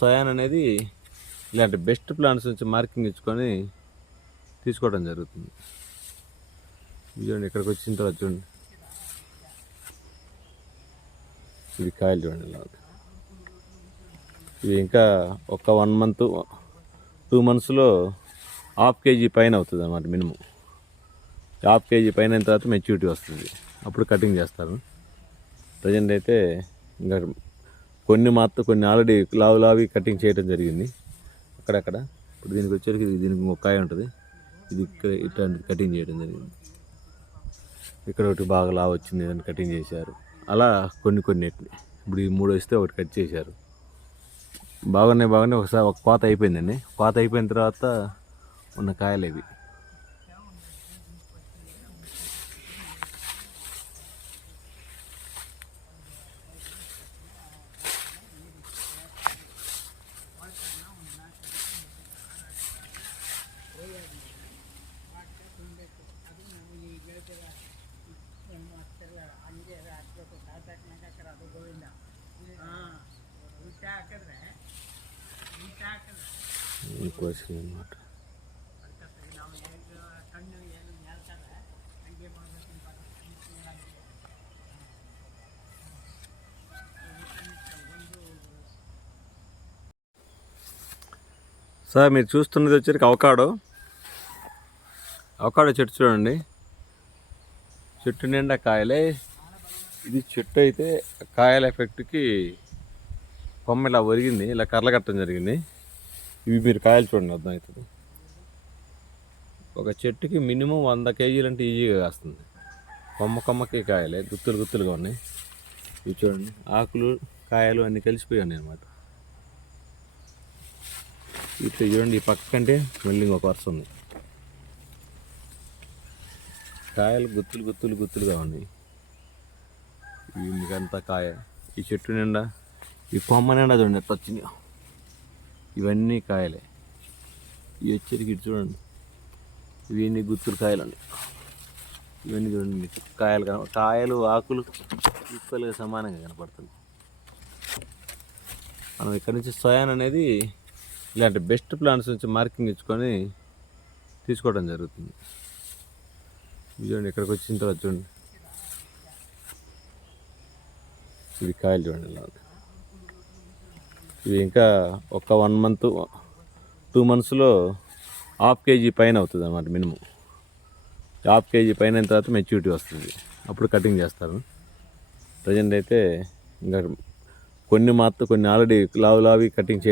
సోయాన్ అనేది ఇలాంటి best plants నుంచి మార్కింగ్ ఇచ్చుకొని తీసుకోవడం జరుగుతుంది. చూడండి, ఇక్కడికి వచ్చిన తర్వాత చూడండి, ఇది కాయలు చూడండి ఇలా ఉంది. ఇది ఇంకా ఒక 1 month 2 monthsలో 1/2 kg పైన అవుతుంది అన్నమాట. మినిమం 1/2 kg పైన అయిన తర్వాత మెచ్యూరిటీ వస్తుంది, అప్పుడు కటింగ్ చేస్తారు. ప్రజెంట్ అయితే ఇంకా కొన్ని ఆల్రెడీ లావి కటింగ్ చేయడం జరిగింది అక్కడక్కడ. ఇప్పుడు దీనికి వచ్చేసరికి దీనికి ఒక కాయ ఉంటుంది, ఇది ఇక్కడ ఇట్లాంటిది కటింగ్ చేయడం జరిగింది. ఇక్కడ ఒకటి బాగా లావు వచ్చింది, దాన్ని కటింగ్ చేశారు. అలా కొన్ని ఇప్పుడు ఈ 3 వస్తే ఒకటి కట్ చేశారు. బాగానే ఒకసారి ఒక కోత అయిపోయిందండి. కోత అయిపోయిన తర్వాత ఉన్న కాయలు ఇవి. అన్నమాట. సార్, మీరు చూస్తున్నది వచ్చేసరికి అవకాడో చెట్టు చూడండి. చెట్టు నిండా కాయలే. ఇది చెట్టు అయితే కాయల ఎఫెక్ట్కి కొమ్మ ఇలా ఒరిగింది, ఇలా కర్రలు కట్టడం జరిగింది. ఇవి మీరు కాయలు చూడండి, అర్థమవుతుంది. ఒక చెట్టుకి మినిమం 100 kg అంటే ఈజీగా కాస్తుంది. కొమ్మకి కాయలే గుత్తులుగా ఉన్నాయి. ఇవి చూడండి, ఆకులు కాయలు అన్నీ కలిసిపోయి ఉన్నాయి అన్నమాట. ఇట్లా చూడండి, ఈ పక్క కంటే మళ్ళీ ఇంకొక వరుస ఉంది. కాయలు గుత్తులుగా ఉన్నాయి. ఇవి మీకంతా కాయ. ఈ చెట్టు నిండా, ఈ కొమ్మ నిండా చూడండి ఎట్లా వచ్చినాయి. ఇవన్నీ కాయలే. ఇవి వచ్చేసరికి ఇటు చూడండి, ఇవన్నీ గుత్తులు కాయలు అండి. ఇవన్నీ చూడండి, మీకు కాయలు ఆకులు ఈక్వల్గా సమానంగా కనపడుతుంది. మనం ఇక్కడ నుంచి సోయాన్ అనేది ఇలాంటి బెస్ట్ ప్లాంట్స్ నుంచి మార్కింగ్ ఇచ్చుకొని తీసుకోవడం జరుగుతుంది. చూడండి, ఇక్కడికి వచ్చిన తర్వాత చూడండి, ఇది కాయలు చూడండి ఇలా ఉంది. ఇది ఇంకా ఒక 1 month 2 monthsలో 1/2 kg పైన అవుతుంది అన్నమాట. మినిమం 1/2 kg పైన అయిన తర్వాత మెచ్యూరిటీ వస్తుంది, అప్పుడు కటింగ్ చేస్తారు. ప్రజెంట్ అయితే ఇంకా కొన్ని ఆల్రెడీ లావి కటింగ్